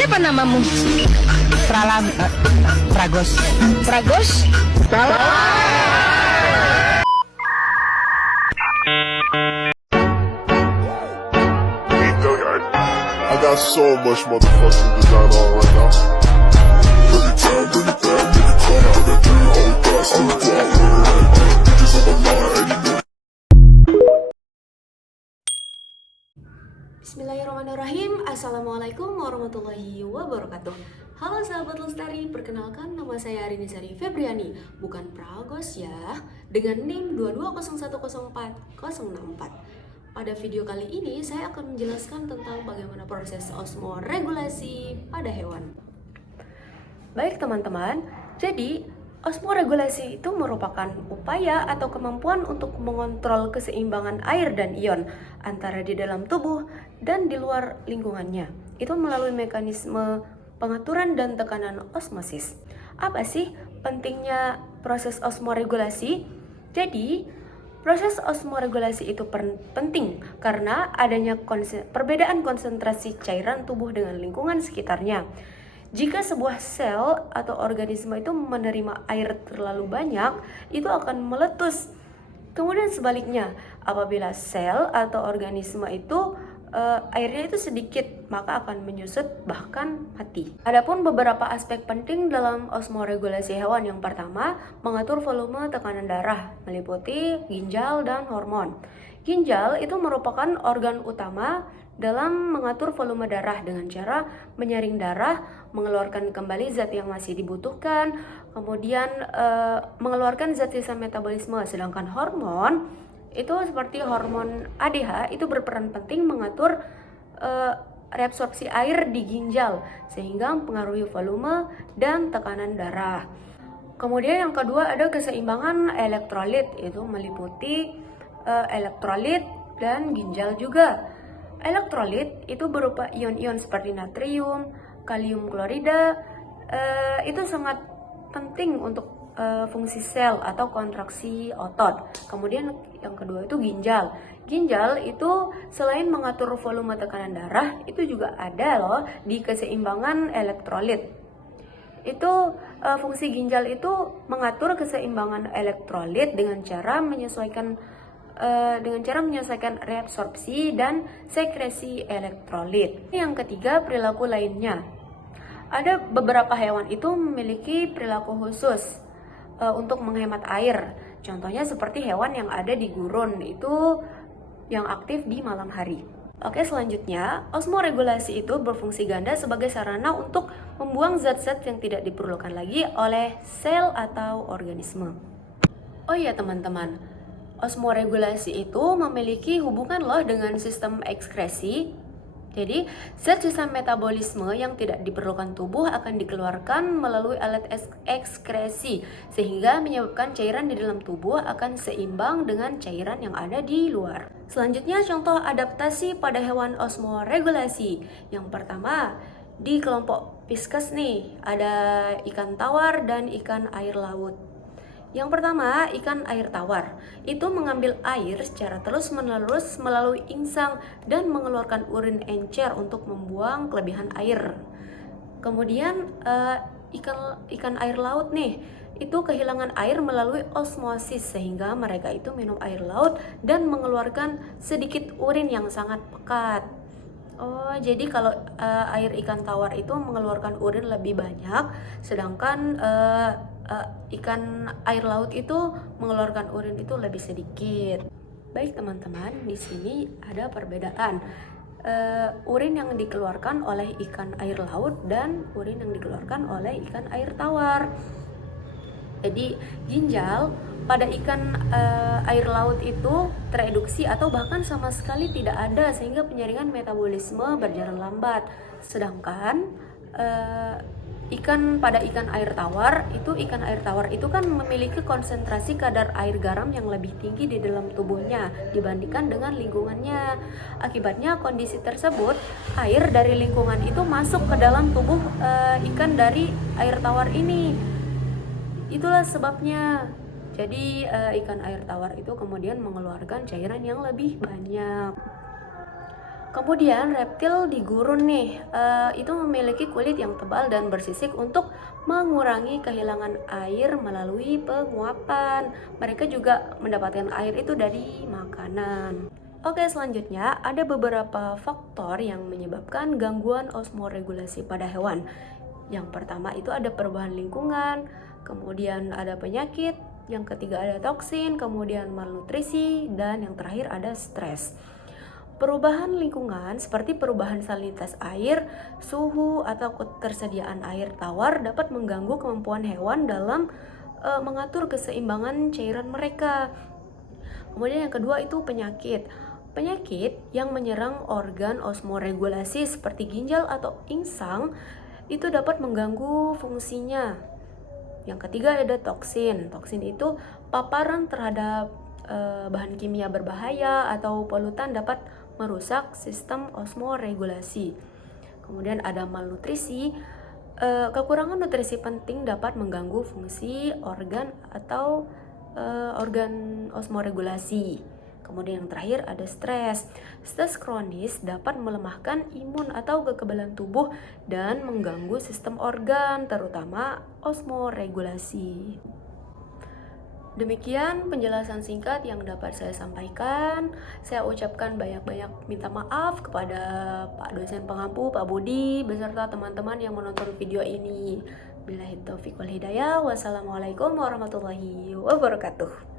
Siapa namamu? Pragos. Pragos? I got so much motherfucking design on right now. Bring it down, bring it down, bring it down, bring it down, hold fast, hold down, bitches on the line, and you know. Bismillahirrahmanirrahim. Assalamualaikum warahmatullahi wabarakatuh. Halo sahabat Lestari, perkenalkan nama saya Arini Sari Febriani, bukan Pragos ya, dengan NIM 2210404. Pada video kali ini saya akan menjelaskan tentang bagaimana proses osmoregulasi pada hewan. Baik teman-teman, jadi osmoregulasi itu merupakan upaya atau kemampuan untuk mengontrol keseimbangan air dan ion antara di dalam tubuh dan di luar lingkungannya. Itu melalui mekanisme pengaturan dan tekanan osmosis. Apa sih pentingnya proses osmoregulasi? Jadi, proses osmoregulasi itu penting karena adanya perbedaan konsentrasi cairan tubuh dengan lingkungan sekitarnya. Jika sebuah sel atau organisme itu menerima air terlalu banyak, itu akan meletus. Kemudian sebaliknya, apabila sel atau organisme itu airnya itu sedikit, maka akan menyusut bahkan mati. Adapun beberapa aspek penting dalam osmoregulasi hewan. Yang pertama, mengatur volume tekanan darah, meliputi ginjal dan hormon. Ginjal itu merupakan organ utama dalam mengatur volume darah dengan cara menyaring darah, mengeluarkan kembali zat yang masih dibutuhkan, kemudian mengeluarkan zat sisa metabolisme. Sedangkan hormon itu seperti hormon ADH itu berperan penting mengatur reabsorpsi air di ginjal sehingga mempengaruhi volume dan tekanan darah. Kemudian yang kedua ada keseimbangan elektrolit, itu meliputi elektrolit dan ginjal juga. Elektrolit itu berupa ion-ion seperti natrium, kalium klorida, itu sangat penting untuk fungsi sel atau kontraksi otot. Kemudian yang kedua itu ginjal. Ginjal itu selain mengatur volume tekanan darah, itu juga ada loh di keseimbangan elektrolit. Itu fungsi ginjal itu mengatur keseimbangan elektrolit dengan cara menyesuaikan reabsorpsi dan sekresi elektrolit. Yang ketiga, perilaku lainnya. Ada beberapa hewan itu memiliki perilaku khusus untuk menghemat air. Contohnya seperti hewan yang ada di gurun, itu yang aktif di malam hari. Oke, selanjutnya, osmoregulasi itu berfungsi ganda sebagai sarana untuk membuang zat-zat yang tidak diperlukan lagi oleh sel atau organisme. Oh iya teman-teman, osmoregulasi itu memiliki hubungan loh dengan sistem ekskresi. Jadi, zat sisa metabolisme yang tidak diperlukan tubuh akan dikeluarkan melalui alat ekskresi, sehingga menyebabkan cairan di dalam tubuh akan seimbang dengan cairan yang ada di luar. Selanjutnya, contoh adaptasi pada hewan osmoregulasi. Yang pertama, di kelompok Pisces nih, ada ikan tawar dan ikan air laut. Yang pertama, ikan air tawar itu mengambil air secara terus-menerus melalui insang dan mengeluarkan urin encer untuk membuang kelebihan air. Kemudian ikan air laut nih, itu kehilangan air melalui osmosis sehingga mereka itu minum air laut dan mengeluarkan sedikit urin yang sangat pekat. Oh, jadi kalau air ikan tawar itu mengeluarkan urin lebih banyak, sedangkan ikan air laut itu mengeluarkan urin itu lebih sedikit. Baik teman-teman, di sini ada perbedaan urin yang dikeluarkan oleh ikan air laut dan urin yang dikeluarkan oleh ikan air tawar. Jadi ginjal pada ikan air laut itu tereduksi atau bahkan sama sekali tidak ada sehingga penyaringan metabolisme berjalan lambat. Sedangkan ikan air tawar itu kan memiliki konsentrasi kadar air garam yang lebih tinggi di dalam tubuhnya dibandingkan dengan lingkungannya. Akibatnya kondisi tersebut, air dari lingkungan itu masuk ke dalam tubuh ikan dari air tawar ini. Itulah sebabnya. Jadi ikan air tawar itu kemudian mengeluarkan cairan yang lebih banyak. Kemudian reptil di gurun nih, itu memiliki kulit yang tebal dan bersisik untuk mengurangi kehilangan air melalui penguapan. Mereka juga mendapatkan air itu dari makanan. Oke, selanjutnya ada beberapa faktor yang menyebabkan gangguan osmoregulasi pada hewan. Yang pertama itu ada perubahan lingkungan, kemudian ada penyakit, yang ketiga ada toksin, kemudian malnutrisi, dan yang terakhir ada stres. Perubahan lingkungan seperti perubahan salinitas air, suhu, atau ketersediaan air tawar dapat mengganggu kemampuan hewan dalam mengatur keseimbangan cairan mereka. Kemudian yang kedua itu penyakit. Penyakit yang menyerang organ osmoregulasi seperti ginjal atau insang itu dapat mengganggu fungsinya. Yang ketiga ada toksin. Toksin itu paparan terhadap bahan kimia berbahaya atau polutan dapat merusak sistem osmoregulasi. Kemudian ada malnutrisi. Kekurangan nutrisi penting dapat mengganggu fungsi organ atau organ osmoregulasi. Kemudian yang terakhir ada stres. Stres kronis dapat melemahkan imun atau kekebalan tubuh dan mengganggu sistem organ, terutama osmoregulasi. Demikian penjelasan singkat yang dapat saya sampaikan. Saya ucapkan banyak-banyak minta maaf kepada Pak dosen pengampu, Pak Budi, beserta teman-teman yang menonton video ini. Billahi taufiq wal hidayah. Wassalamualaikum warahmatullahi wabarakatuh.